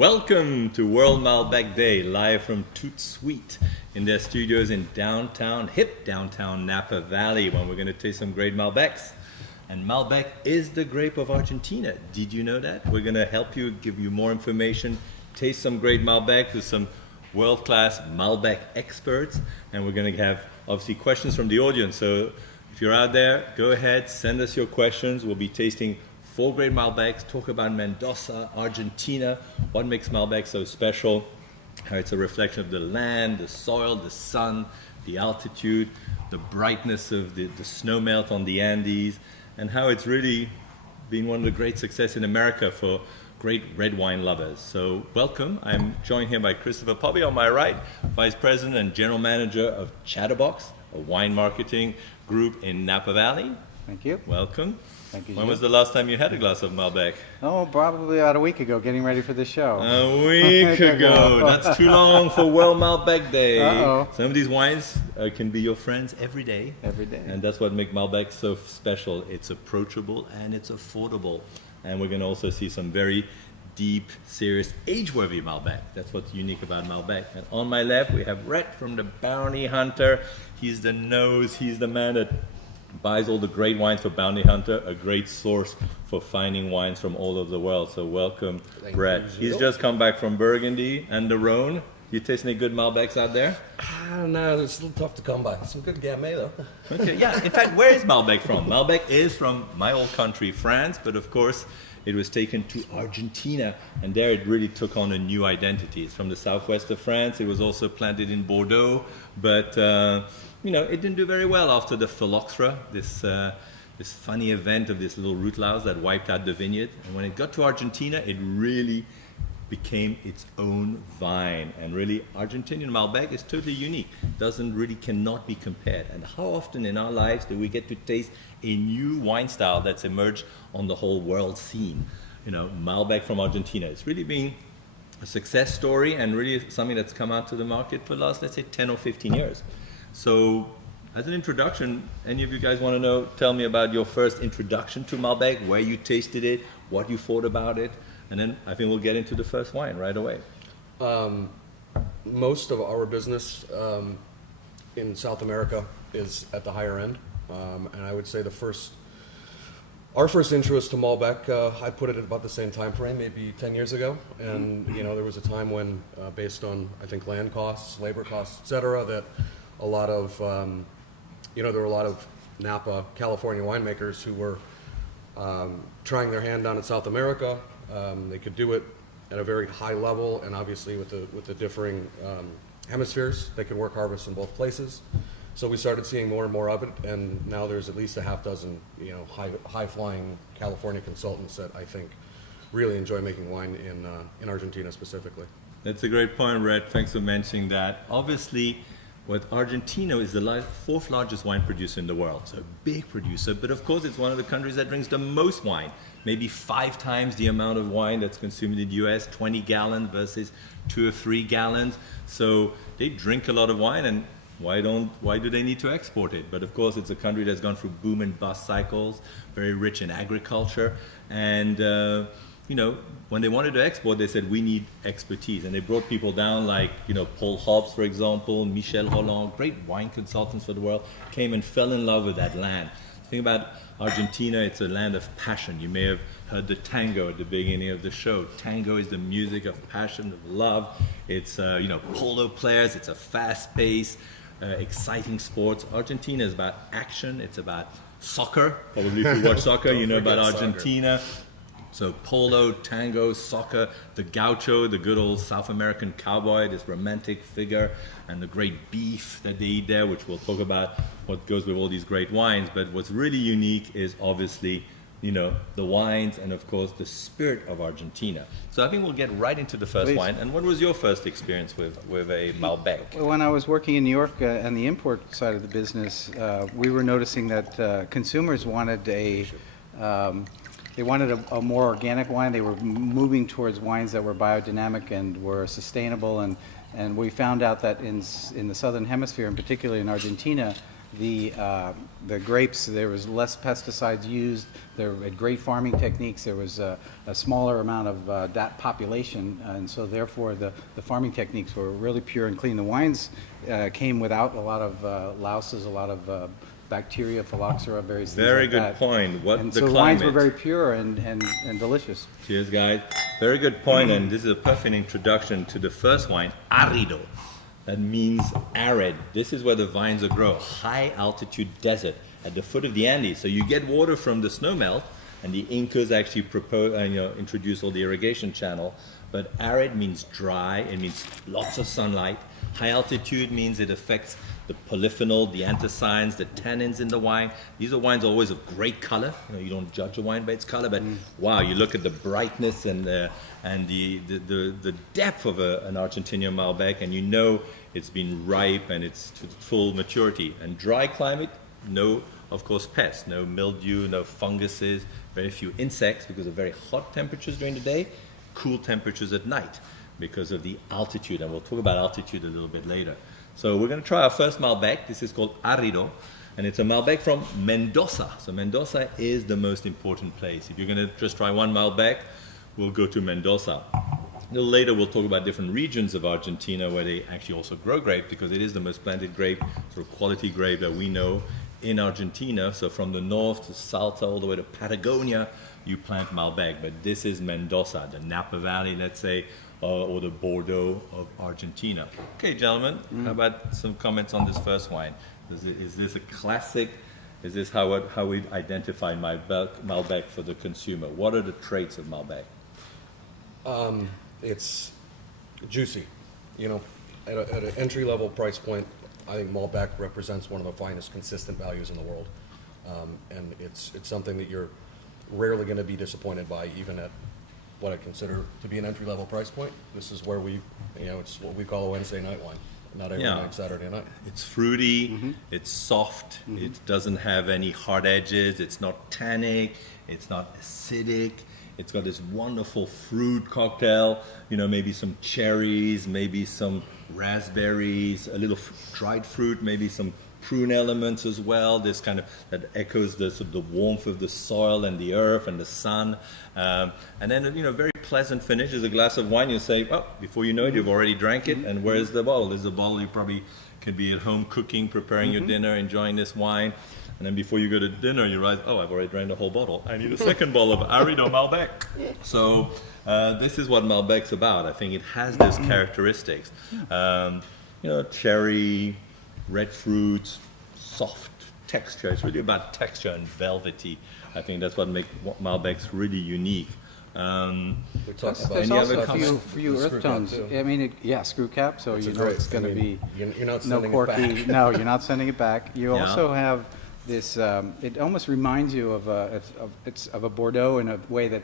Welcome to World Malbec Day, live from ToutSuite in their studios in hip downtown Napa Valley, when we're going to taste some great Malbecs. And Malbec is the grape of Argentina. Did you know that? We're going to help you, give you more information, taste some great Malbec with some world-class Malbec experts. And we're going to have, obviously, questions from the audience. So if you're out there, go ahead, send us your questions. We'll be tasting 4 great Malbecs, talk about Mendoza, Argentina, what makes Malbec so special, how it's a reflection of the land, the soil, the sun, the altitude, the brightness of the snow melt on the Andes, and how it's really been one of the great success in America for great red wine lovers. So welcome. I'm joined here by Christopher Pobby on my right, Vice President and General Manager of Chatterbox, a wine marketing group in Napa Valley. Thank you. Welcome. Thank you. When was the last time you had a glass of Malbec? Oh, probably about a week ago, getting ready for the show. A week ago. That's too long for World Malbec Day. Uh-oh. Some of these wines can be your friends every day. Every day. And that's what makes Malbec so special. It's approachable and it's affordable. And we're going to also see some very deep, serious, age-worthy Malbec. That's what's unique about Malbec. And on my left, we have Rhett from the Bounty Hunter. He's the nose. He's the man that buys all the great wines for Bounty Hunter, a great source for finding wines from all over the world. So welcome, Brett. He's just come back from Burgundy and the Rhone. You tasting any good Malbecs out there? No, it's a little tough to come by. Some good Gamay, though. Okay, yeah. In fact, where is Malbec from? Malbec is from my old country, France, but of course, it was taken to Argentina, and there it really took on a new identity. It's from the southwest of France. It was also planted in Bordeaux, but it didn't do very well after the phylloxera, this funny event of this little root louse that wiped out the vineyard. And when it got to Argentina, it really became its own vine. And really, Argentinian Malbec is totally unique. Cannot be compared. And how often in our lives do we get to taste a new wine style that's emerged on the whole world scene? Malbec from Argentina. It's really been a success story and really something that's come out to the market for the last, let's say, 10 or 15 years. So, as an introduction, any of you guys want to tell me about your first introduction to Malbec, where you tasted it, what you thought about it, and then I think we'll get into the first wine right away. Most of our business in South America is at the higher end, and I would say our first interest to Malbec, I put it at about the same time frame, maybe 10 years ago, and there was a time when, based on I think land costs, labor costs, etc., that a lot of there were a lot of Napa, California winemakers who were trying their hand down in South America. They could do it at a very high level, and obviously with the differing hemispheres, they could work harvests in both places. So we started seeing more and more of it, and now there's at least a half dozen high-flying California consultants that I think really enjoy making wine in Argentina specifically. That's a great point, Red. Thanks for mentioning that. Obviously, Argentina is the 4th largest wine producer in the world, so a big producer, but of course it's one of the countries that drinks the most wine, maybe 5 times the amount of wine that's consumed in the US, 20 gallons versus 2 or 3 gallons. So they drink a lot of wine, and why do they need to export it? But of course it's a country that's gone through boom and bust cycles, very rich in agriculture, and when they wanted to export, they said, we need expertise. And they brought people down like, Paul Hobbs, for example, Michel Rolland, great wine consultants for the world, came and fell in love with that land. The thing about Argentina, it's a land of passion. You may have heard the tango at the beginning of the show. Tango is the music of passion, of love. It's, polo players. It's a fast-paced, exciting sport. Argentina is about action. It's about soccer. Probably if you watch soccer, you know about Argentina. Soccer. So polo, tango, soccer, the gaucho, the good old South American cowboy, this romantic figure, and the great beef that they eat there, which we'll talk about what goes with all these great wines. But what's really unique is obviously, the wines and, of course, the spirit of Argentina. So I think we'll get right into the first wine. And what was your first experience with a Malbec? When I was working in New York on the import side of the business, we were noticing that consumers wanted a more organic wine. They were moving towards wines that were biodynamic and were sustainable. And we found out that in the southern hemisphere, and particularly in Argentina, the grapes, there was less pesticides used. There were great farming techniques. There was a smaller amount of that population, and so therefore the farming techniques were really pure and clean. The wines came without a lot of louses, a lot of bacteria, phylloxera, various things Very like good that. point. What And the so climate. wines were very pure and delicious. Cheers, guys. Very good point, and this is a perfect introduction to the first wine, Arido. That means arid. This is where the vines grow, high altitude desert at the foot of the Andes. So you get water from the snowmelt, and the Incas actually introduced all the irrigation channel. But arid means dry. It means lots of sunlight. High altitude means it affects the polyphenol, the anthocyanins, the tannins in the wine. These are wines always of great color. You don't judge a wine by its color, but wow, you look at the brightness and the depth of an Argentinian Malbec, and you know it's been ripe and it's to full maturity. And dry climate, no, of course, pests, no mildew, no funguses, very few insects because of very hot temperatures during the day, cool temperatures at night because of the altitude, and we'll talk about altitude a little bit later. So we're going to try our first Malbec. This is called Arido, and it's a Malbec from Mendoza. So Mendoza is the most important place. If you're going to just try one Malbec, we'll go to Mendoza. A little later, we'll talk about different regions of Argentina where they actually also grow grape, because it is the most planted grape, sort of quality grape that we know in Argentina. So from the north to Salta, all the way to Patagonia, you plant Malbec. But this is Mendoza, the Napa Valley, let's say, or the Bordeaux of Argentina. Okay, gentlemen, how about some comments on this first wine? Is this a classic? Is this how we identify Malbec for the consumer? What are the traits of Malbec? It's juicy. At an entry-level price point, I think Malbec represents one of the finest consistent values in the world. And it's something that you're rarely going to be disappointed by, even at what I consider to be an entry-level price point. This is where it's what we call a Wednesday night wine, not every night Saturday night. It's fruity, it's soft, it doesn't have any hard edges, it's not tannic, it's not acidic. It's got this wonderful fruit cocktail, maybe some cherries, maybe some raspberries, a little dried fruit, maybe some prune elements as well. This kind of that echoes the warmth of the soil and the earth and the sun, and then very pleasant finish. Is a glass of wine. You say, well, before you know it, you've already drank it. And where's the bottle? There's a bottle. You probably could be at home cooking, preparing your dinner, enjoying this wine. And then before you go to dinner, you realize, oh, I've already drank the whole bottle. I need a second bottle of Arido Malbec. So this is what Malbec's about. I think it has those characteristics. Cherry, red fruits, soft texture. It's really about texture and velvety. I think that's what makes Malbec's really unique. We talked about There's Any also other a comments? few The earth screw cap, tones. too. I mean, screw cap, so it's going to be You're not no sending corky. it back. No, you're not sending it back. You Yeah. also have this. It almost reminds you of a Bordeaux in a way that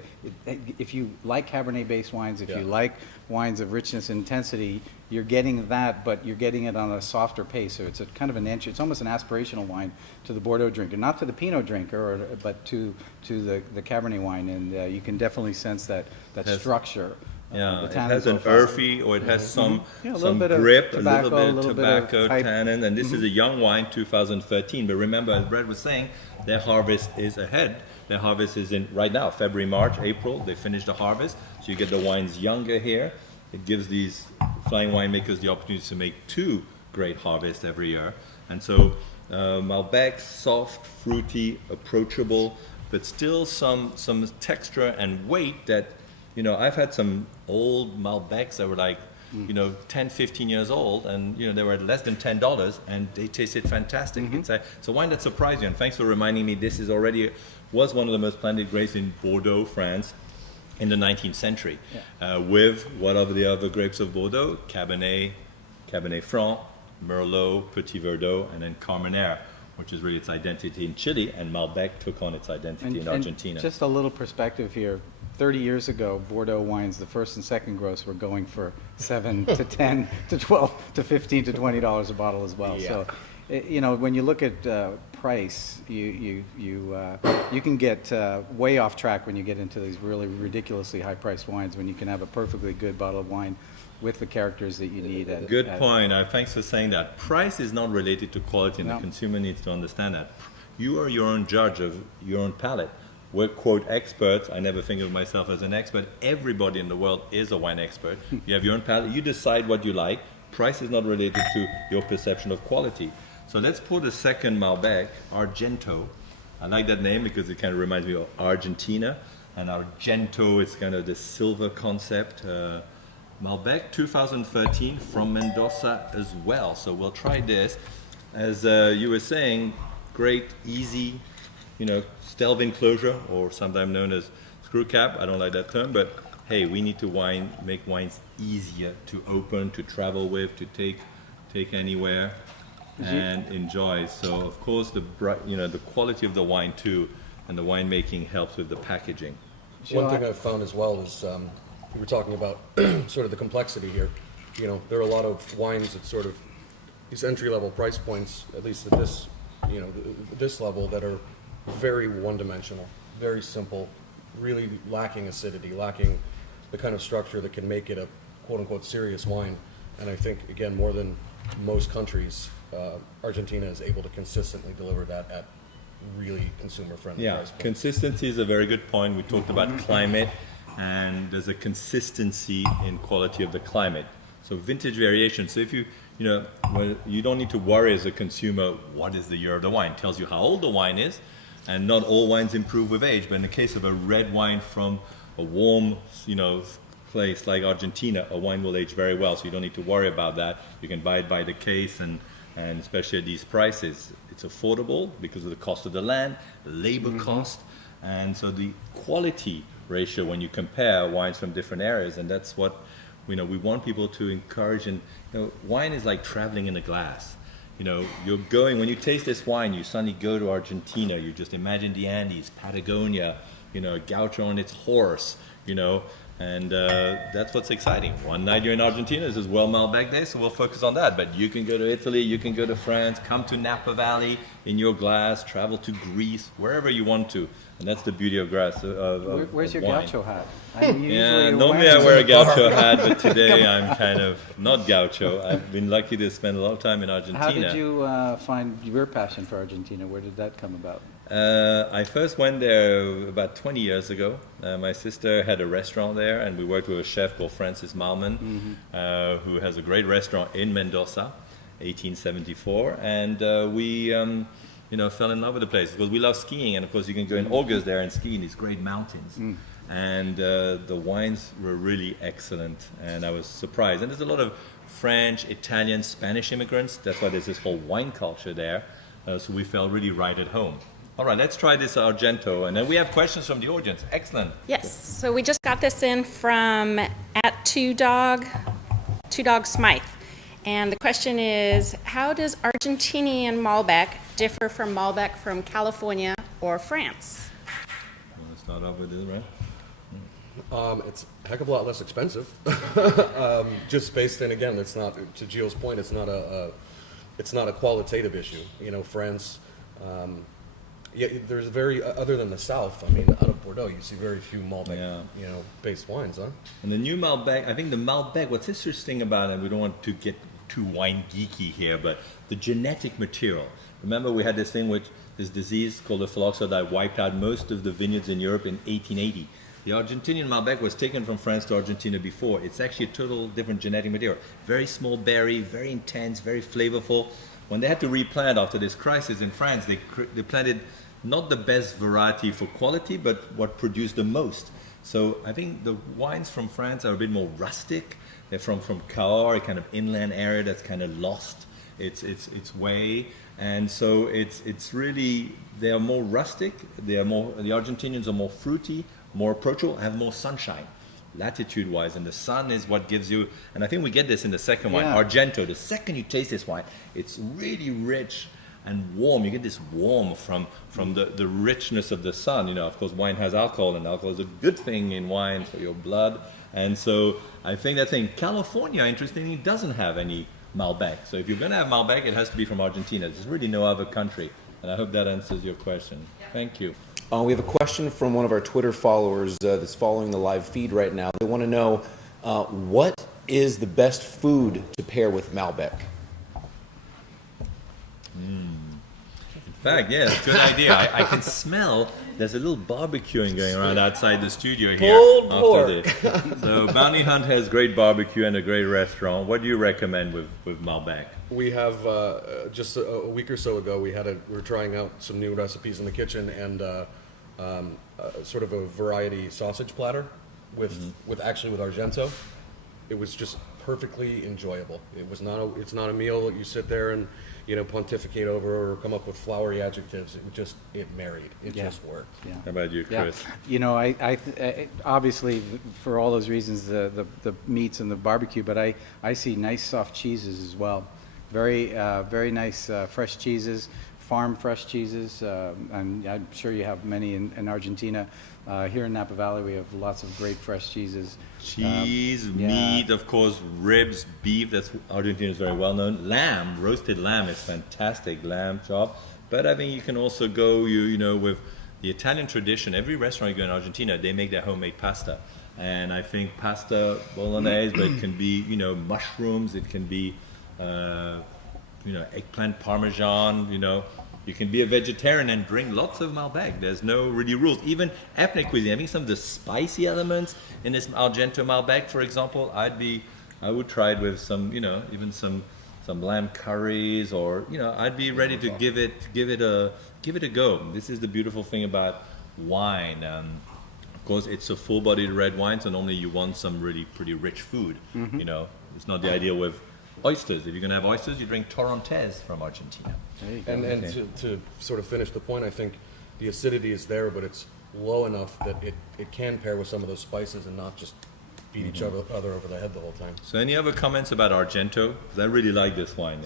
if you like Cabernet-based wines, if you like wines of richness and intensity, you're getting that, but you're getting it on a softer pace. So it's a kind of it's almost an aspirational wine to the Bordeaux drinker, not to the Pinot drinker, but to the Cabernet wine, and you can definitely sense that structure. Yeah, the it tannin has an profile. earthy, or it has some Yeah, a little some bit of grip, tobacco, a little bit a little of bit of tobacco, type. tannin, and this is a young wine, 2013. But remember, as Brad was saying, their harvest is ahead. Their harvest is in right now, February, March, April. They finish the harvest, so you get the wines younger here. It gives these flying winemakers the opportunity to make 2 great harvests every year. And so Malbec, soft, fruity, approachable, but still some texture and weight that, I've had some old Malbecs that were like, 10, 15 years old, and they were at less than $10, and they tasted fantastic. It's a wine that surprised you, and thanks for reminding me. This was one of the most planted grapes in Bordeaux, France, in the 19th century, with what are the other grapes of Bordeaux? Cabernet Franc, Merlot, Petit Verdot, and then Carmenère, which is really its identity in Chile, and Malbec took on its identity in Argentina. And just a little perspective here. 30 years ago, Bordeaux wines, the first and second gross, were going for $7 to $10 to $12 to $15 to $20 a bottle as well. Yeah. So, when you look at price, you can get way off track when you get into these really ridiculously high-priced wines. When you can have a perfectly good bottle of wine with the characters that you need. Good point. Thanks for saying that. Price is not related to quality, and No. the consumer needs to understand that. You are your own judge of your own palate. We're, quote, experts. I never think of myself as an expert. Everybody in the world is a wine expert. You have your own palate. You decide what you like. Price is not related to your perception of quality. So let's pour the second Malbec, Argento. I like that name because it kind of reminds me of Argentina. And Argento is kind of the silver concept. Malbec 2013 from Mendoza as well. So we'll try this. As you were saying, great, easy, stealth enclosure, or sometimes known as screw cap. I don't like that term, but hey, we need to make wines easier to open, to travel with, to take anywhere and enjoy. So of course the quality of the wine too, and the winemaking helps with the packaging. One thing I've found as well is we were talking about sort of the complexity here. There are a lot of wines at sort of these entry-level price points, at least at this, this level, that are very one-dimensional, very simple, really lacking acidity, lacking the kind of structure that can make it a quote-unquote serious wine. And I think, again, more than most countries, Argentina is able to consistently deliver that at really consumer-friendly price points. Consistency is a very good point. We talked about climate, and there's a consistency in quality of the climate. So vintage variation. So if you don't need to worry as a consumer, what is the year of the wine? It tells you how old the wine is, and not all wines improve with age. But in the case of a red wine from a warm, place like Argentina, a wine will age very well. So you don't need to worry about that. You can buy it by the case, and especially at these prices, it's affordable because of the cost of the land, labor cost, and so the quality ratio when you compare wines from different areas, and that's what we want people to encourage. And wine is like traveling in a glass. You're going, when you taste this wine, you suddenly go to Argentina, you just imagine the Andes, Patagonia, a gaucho on its horse, and that's what's exciting. One night you're in Argentina, this is Well Malbec Day, so we'll focus on that. But you can go to Italy, you can go to France, come to Napa Valley in your glass, travel to Greece, wherever you want to. And that's the beauty of grass. Where's your wine. gaucho hat? Normally I wear a gaucho hat, but today I'm kind of not gaucho. I've been lucky to spend a lot of time in Argentina. How did you find your passion for Argentina? Where did that come about? I first went there about 20 years ago. My sister had a restaurant there, and we worked with a chef called Francis Malman, who has a great restaurant in Mendoza, 1874. And we fell in love with the place because we love skiing, and of course you can go in August there and ski in these great mountains. And the wines were really excellent, and I was surprised. And there's a lot of French, Italian, Spanish immigrants. That's why there's this whole wine culture there. So we felt really right at home. All right, let's try this Argento, and then we have questions from the audience. Excellent. Yes, so we just got this in from Two Dog Smythe. And the question is, how does Argentinian Malbec differ from Malbec from California or France? Let's start off with this, right? It's a heck of a lot less expensive. Just based in, again, it's not, to Gilles' point, it's not a qualitative issue. France, there's other than the South, out of Bordeaux, you see very few Malbec, based wines, huh? And the new Malbec, I think the Malbec, what's interesting about it, we don't want to get too wine geeky here, but the genetic material. Remember we had this thing with this disease called the phylloxera that wiped out most of the vineyards in Europe in 1880. The Argentinian Malbec was taken from France to Argentina before. It's actually a total different genetic material. Very small berry, very intense, very flavorful. When they had to replant after this crisis in France, they planted not the best variety for quality, but what produced the most. So I think the wines from France are a bit more rustic. They're from Cahors, a kind of inland area that's kind of lost its way. And so it's really, they are more rustic. The Argentinians are more fruity, more approachable, have more sunshine, latitude-wise. And the sun is what gives you, and I think we get this in the second wine, Argento. The second you taste this wine, it's really rich and warm. You get this warmth from the richness of the sun. Of course, wine has alcohol, and alcohol is a good thing in wine for your blood. And so I think that thing, California, interestingly, doesn't have any Malbec. So if you're going to have Malbec, it has to be from Argentina. There's really no other country. And I hope that answers your question. Thank you. We have a question from one of our Twitter followers that's following the live feed right now. They want to know what is the best food to pair with Malbec? In fact, yeah, it's a good idea. I can smell there's a little barbecuing going around outside the studio here. Pulled after pork. this. So Bounty Hunt has great barbecue and a great restaurant. What do you recommend with Malbec? We have just a week or so ago. We were trying out some new recipes in the kitchen, and sort of a variety sausage platter with Argento. It was just perfectly enjoyable. It's not a meal that you sit there and pontificate over or come up with flowery adjectives. It married. It just worked. Yeah. How about you, Yeah, Chris? Obviously for all those reasons, the meats and the barbecue, but I see nice soft cheeses as well. Very nice fresh cheeses, farm fresh cheeses, and I'm sure you have many in Argentina. Here in Napa Valley, we have lots of great fresh cheeses. Cheese, yeah. meat, of course, ribs, beef. That's Argentina is very well known. Lamb, roasted lamb is fantastic. Lamb chop. But I think you can also go, with the Italian tradition. Every restaurant you go in Argentina, they make their homemade pasta, and I think pasta bolognese, but it can be, mushrooms. It can be, eggplant parmesan. You can be a vegetarian and drink lots of Malbec. There's no really rules. Even ethnic cuisine, having some of the spicy elements in this Argento Malbec, for example, I would try it with some, even some lamb curries, or I'd be ready to give it a go. This is the beautiful thing about wine. Of course, it's a full-bodied red wine, so normally you want some really pretty rich food. It's not the idea with oysters. If you're going to have oysters, you drink Torrontés from Argentina. And to sort of finish the point, I think the acidity is there, but it's low enough that it can pair with some of those spices and not just beat each other over the head the whole time. So any other comments about Argento? Because I really like this wine.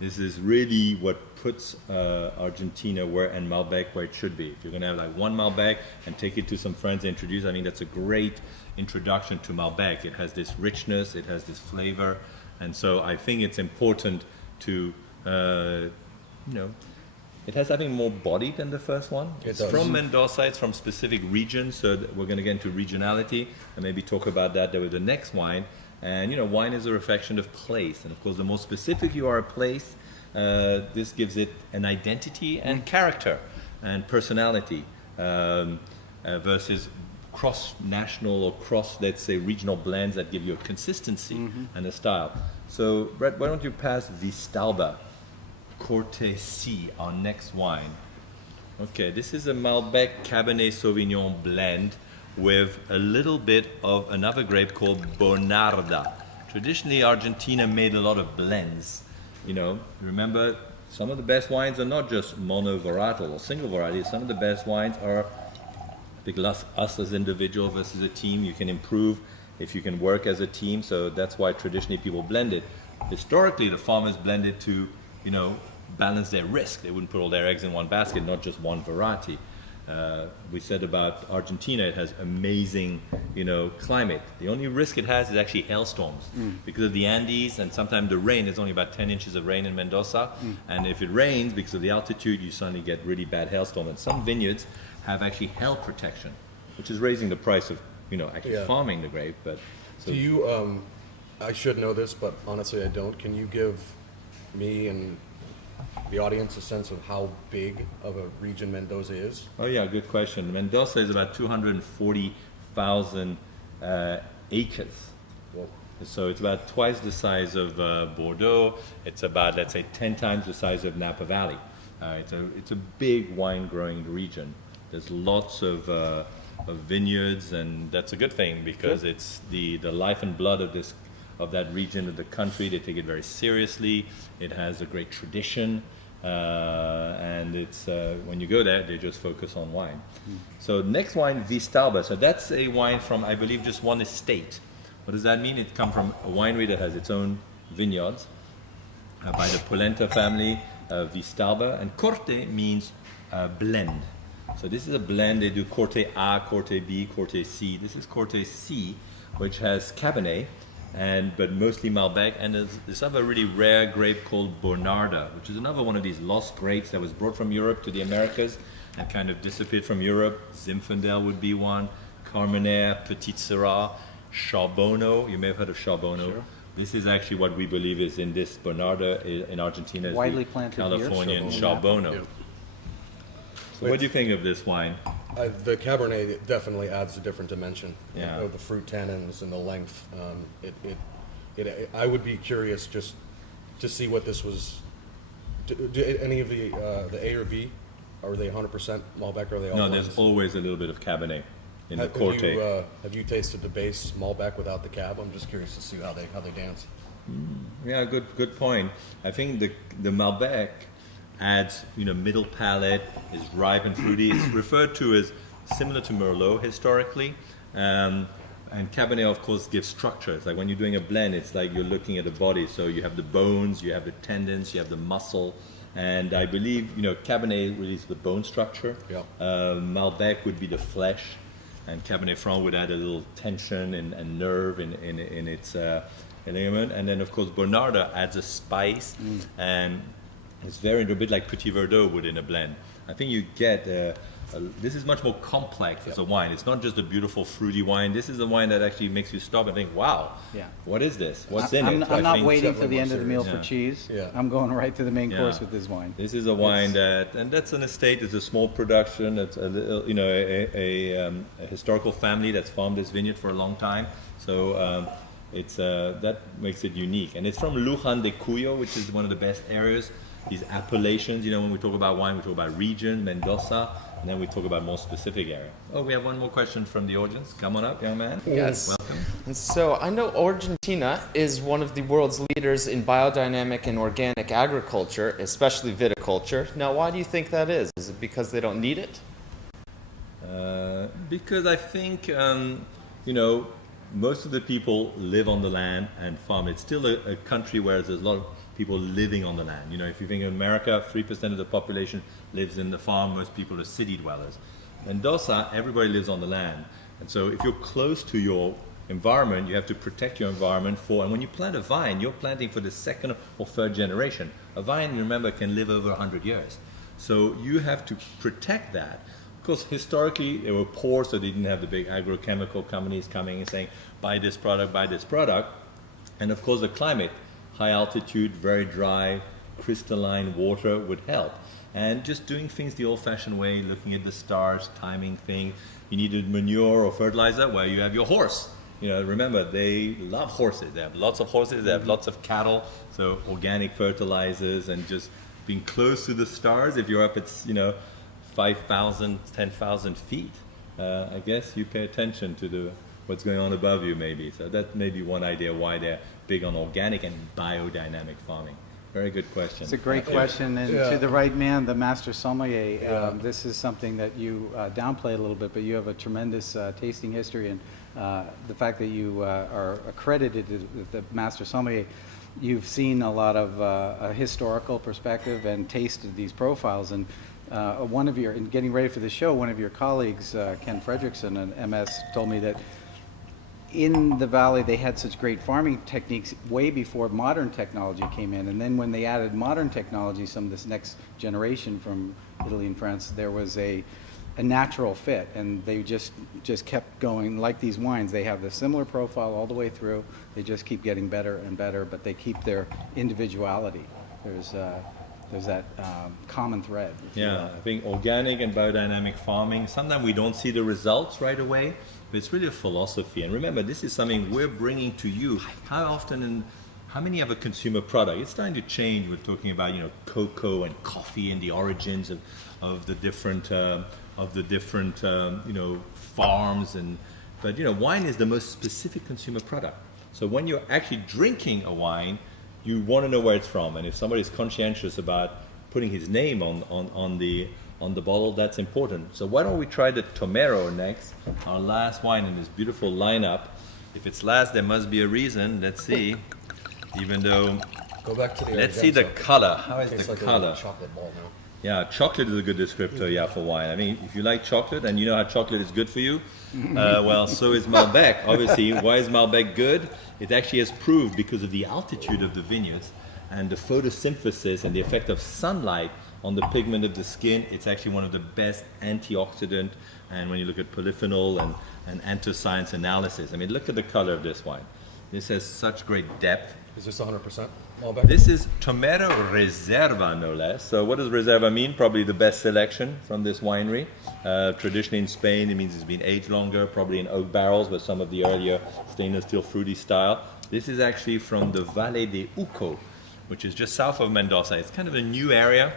This is really what puts Argentina and Malbec where it should be. If you're going to have like one Malbec and take it to some friends and introduce, I think that's a great introduction to Malbec. It has this richness, it has this flavor, and so I think it's important to it has, I think, more body than the first one. It's from Mendoza, it's from specific regions, so we're going to get into regionality and maybe talk about that with the next wine. And, wine is a reflection of place. And, of course, the more specific you are a place, this gives it an identity and character and personality versus cross-national or let's say, regional blends that give you a consistency and a style. So, Brett, why don't you pass Vistalba Corte C, our next wine. Okay, this is a Malbec Cabernet Sauvignon blend with a little bit of another grape called Bonarda. Traditionally, Argentina made a lot of blends. Remember, some of the best wines are not just monovarietal or single varieties. Some of the best wines are, because us as individual versus a team, you can improve if you can work as a team. So that's why traditionally people blend it. Historically, the farmers blended to balance their risk. They wouldn't put all their eggs in one basket, not just one variety. We said about Argentina, it has amazing, climate. The only risk it has is actually hailstorms because of the Andes, and sometimes the rain. There's only about 10 inches of rain in Mendoza, and if it rains because of the altitude, you suddenly get really bad hailstorm. And some vineyards have actually hail protection, which is raising the price of, farming the grape. But so, do you? I should know this, but honestly, I don't. Can you give me and the audience a sense of how big of a region Mendoza is? Oh yeah, good question. Mendoza is about 240,000 acres. Whoa. So it's about twice the size of Bordeaux. It's about, let's say, 10 times the size of Napa Valley. It's a big wine growing region. There's lots of vineyards, and that's a good thing because it's the life and blood of that region of the country. They take it very seriously. It has a great tradition, and it's when you go there, they just focus on wine. So next wine, Vistalba. So that's a wine from, I believe, just one estate. What does that mean? It comes from a winery that has its own vineyards by the Polenta family, Vistalba. And Corte means blend. So this is a blend. They do Corte A, Corte B, Corte C. This is Corte C, which has Cabernet, but mostly Malbec, and there's this other really rare grape called Bonarda, which is another one of these lost grapes that was brought from Europe to the Americas and kind of disappeared from Europe. Zinfandel would be one, Carmenère, Petit Syrah, Charbono. You may have heard of Charbono. Sure. This is actually what we believe is in this Bernarda in Argentina. Is Widely the planted here, Californian Charbono. Charbono. So what do you think of this wine? The Cabernet definitely adds a different dimension. Yeah. The fruit tannins and the length. I would be curious just to see what this was. Do any of the A or B, are they 100% Malbec, or are they all No, blends? there's always a little bit of Cabernet in the Have Corte. have you tasted the base Malbec without the cab? I'm just curious to see how they dance. Yeah, good point. I think the Malbec adds, middle palate, is ripe and fruity. It's referred to as similar to Merlot historically. And Cabernet, of course, gives structure. It's like when you're doing a blend, it's like you're looking at a body. So you have the bones, you have the tendons, you have the muscle. And I believe, Cabernet really is the bone structure. Yeah. Malbec would be the flesh. And Cabernet Franc would add a little tension and nerve in its element. And then, of course, Bernarda adds a spice. And it's a bit like Petit Verdot would in a blend. I think you get this is much more complex as a wine. It's not just a beautiful fruity wine. This is a wine that actually makes you stop and think, "Wow, Yeah. what is this? What's in it?" I'm I not think waiting for definitely the end of the meal more for serious. cheese. Yeah. I'm going right to the main Yeah. course with this wine. This is a wine and that's an estate. It's a small production. It's a little, a historical family that's farmed this vineyard for a long time. So it's that makes it unique. And it's from Luján de Cuyo, which is one of the best areas. These appellations, when we talk about wine, we talk about region, Mendoza, and then we talk about more specific area. Oh, we have one more question from the audience. Come on up, young man. Yes. Welcome. And so I know Argentina is one of the world's leaders in biodynamic and organic agriculture, especially viticulture. Now, why do you think that is? Is it because they don't need it? Because I think, most of the people live on the land and farm. It's still a country where there's a lot of people living on the land. If you think of America, 3% of the population lives in the farm. Most people are city dwellers. Mendoza, everybody lives on the land. And so if you're close to your environment, you have to protect your environment and when you plant a vine, you're planting for the second or third generation. A vine, remember, can live over 100 years. So you have to protect that. Of course, historically, they were poor, so they didn't have the big agrochemical companies coming and saying, buy this product, buy this product. And of course, the climate, high altitude, very dry, crystalline water would help. And just doing things the old-fashioned way, looking at the stars, timing things. You needed manure or fertilizer, well, you have your horse. Remember, they love horses. They have lots of horses, they have lots of cattle. So organic fertilizers and just being close to the stars. If you're up at, 5,000, 10,000 feet, I guess you pay attention to what's going on above you maybe. So that may be one idea why they're big on organic and biodynamic farming. Very good question. It's a great question, and Yeah. to the right man, the master sommelier, Yeah. this is something that you downplay a little bit, but you have a tremendous tasting history, and the fact that you are accredited as the master sommelier, you've seen a lot of a historical perspective and tasted these profiles, and in getting ready for the show, one of your colleagues, Ken Fredrickson, an MS, told me that in the valley they had such great farming techniques way before modern technology came in, and then when they added modern technology, some of this next generation from Italy and France, there was a natural fit, and they just kept going. Like these wines, they have the similar profile all the way through. They just keep getting better and better, but they keep their individuality. There's that common thread. if you will. Yeah, I think organic and biodynamic farming, sometimes we don't see the results right away, but it's really a philosophy. And remember, this is something we're bringing to you. How often and how many of a consumer product? It's starting to change. We're talking about, cocoa and coffee and the origins of the different farms. But wine is the most specific consumer product. So when you're actually drinking a wine, you want to know where it's from, and if somebody's conscientious about putting his name on the bottle, that's important. So why don't we try the Tomero next, our last wine in this beautiful lineup. If it's last, there must be a reason. Let's see. Even though, Go back to the. let's see the color. How is Tastes the like a color? little chocolate ball now. Yeah, chocolate is a good descriptor, for wine. I mean, if you like chocolate and you know how chocolate is good for you, well, so is Malbec. Obviously, why is Malbec good? It actually has proved because of the altitude of the vineyards and the photosynthesis and the effect of sunlight on the pigment of the skin. It's actually one of the best antioxidant, and when you look at polyphenol and anthocyanins analysis, I mean, look at the color of this wine. This has such great depth. Is this 100% Malbec? This is Tomero Reserva, no less. So what does Reserva mean? Probably the best selection from this winery. Traditionally in Spain, it means it's been aged longer, probably in oak barrels with some of the earlier stainless steel fruity style. This is actually from the Valle de Uco, which is just south of Mendoza. It's kind of a new area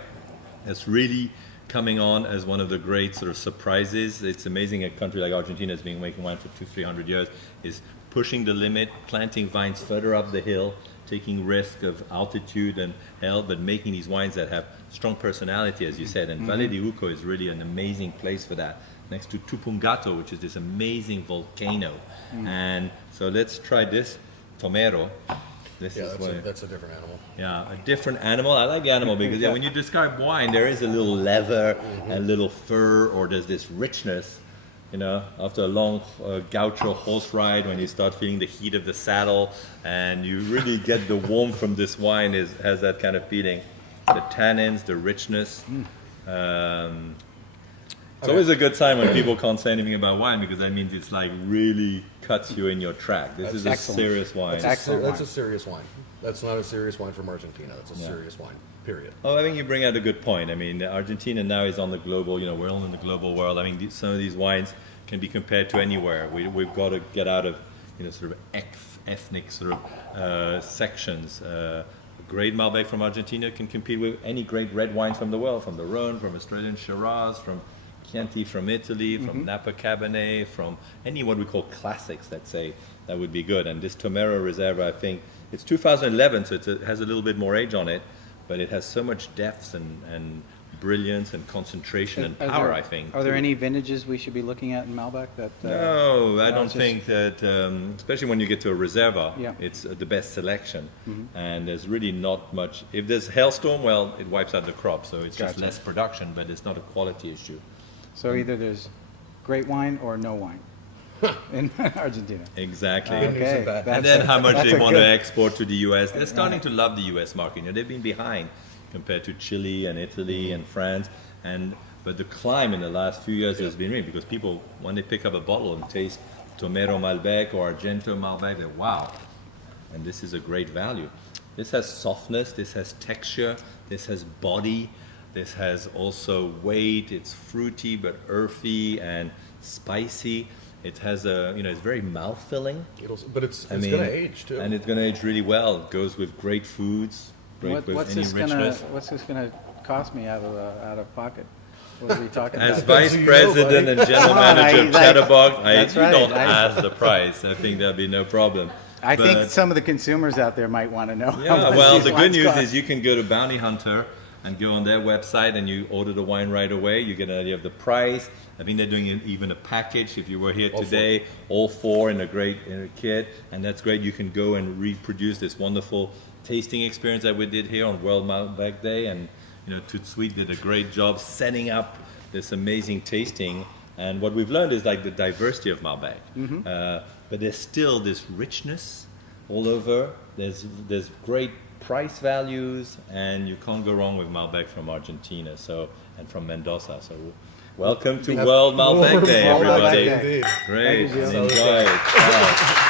that's really coming on as one of the great sort of surprises. It's amazing a country like Argentina has been making wine for 200-300 years, is pushing the limit, planting vines further up the hill, taking risk of altitude and health, but making these wines that have strong personality, as you said. And Valle de Uco is really an amazing place for that, next to Tupungato, which is this amazing volcano. And so let's try this Tomero. This Yeah, is that's a different animal. yeah, a different animal. I like animal because when you describe wine, there is a little leather, a little fur, or there's this richness. You know, after a long gaucho horse ride, when you start feeling the heat of the saddle, and you really get the warmth from this wine, has that kind of feeling. The tannins, the richness. It's always a good sign when people can't say anything about wine, because that means it's like really cuts you in your track. This is a excellent. serious wine. That's a serious wine. That's not a serious wine from Argentina. That's a serious wine, period. Oh, I think you bring out a good point. I mean, Argentina now is on the global, we're all in the global world. I mean, some of these wines can be compared to anywhere. We've got to get out of, sort of ethnic sort of sections. Great Malbec from Argentina can compete with any great red wines from the world, from the Rhone, from Australian Shiraz, from Chianti from Italy, from Napa Cabernet, from any what we call classics, let's say, that would be good. And this Tomero Reserva, I think, it's 2011, so it has a little bit more age on it, but it has so much depth and brilliance and concentration and power, I think. Are there any vintages we should be looking at in Malbec? No, I don't think that, especially when you get to a Reserva, Yeah. it's the best selection. And there's really not much. If there's hailstorm, well, it wipes out the crop, so it's just Gotcha. less production, but it's not a quality issue. So either there's great wine or no wine in Argentina. Exactly. Good news and bad. And then how much that's they a want to good- export to the U.S. They're starting to love the U.S. market. They've been behind compared to Chile and Italy and France. But the climb in the last few years has been really, because people, when they pick up a bottle and taste Tomero Malbec or Argento Malbec, they're wow. And this is a great value. This has softness, this has texture, this has body, this has also weight. It's fruity but earthy and spicy. It has it's very mouth-filling. But it's going to age too. And it's going to age really well. It goes with great foods, great with What's any this richness. gonna cost me out of pocket? What are we talking As about? vice president and general manager of Chatterbox, that's you right. don't ask the price. I think there'll be no problem. I think But- some of the consumers out there might want to know. how Yeah, much well, these the good wines news cost. is you can go to Bounty Hunter and go on their website and you order the wine right away. You get an idea of the price. I think they're doing even a package. If you were here today, all four in a kit, and that's great. You can go and reproduce this wonderful tasting experience that we did here on World Malbec Day, and ToutSuite did a great job setting up this amazing tasting. And what we've learned is like the diversity of Malbec, but there's still this richness all over. There's great price values, and you can't go wrong with Malbec from Argentina, and from Mendoza. So welcome to World Malbec Day, World Malbec everybody. Day. Indeed. Great, Thank you, Gilles. enjoy it. Ciao.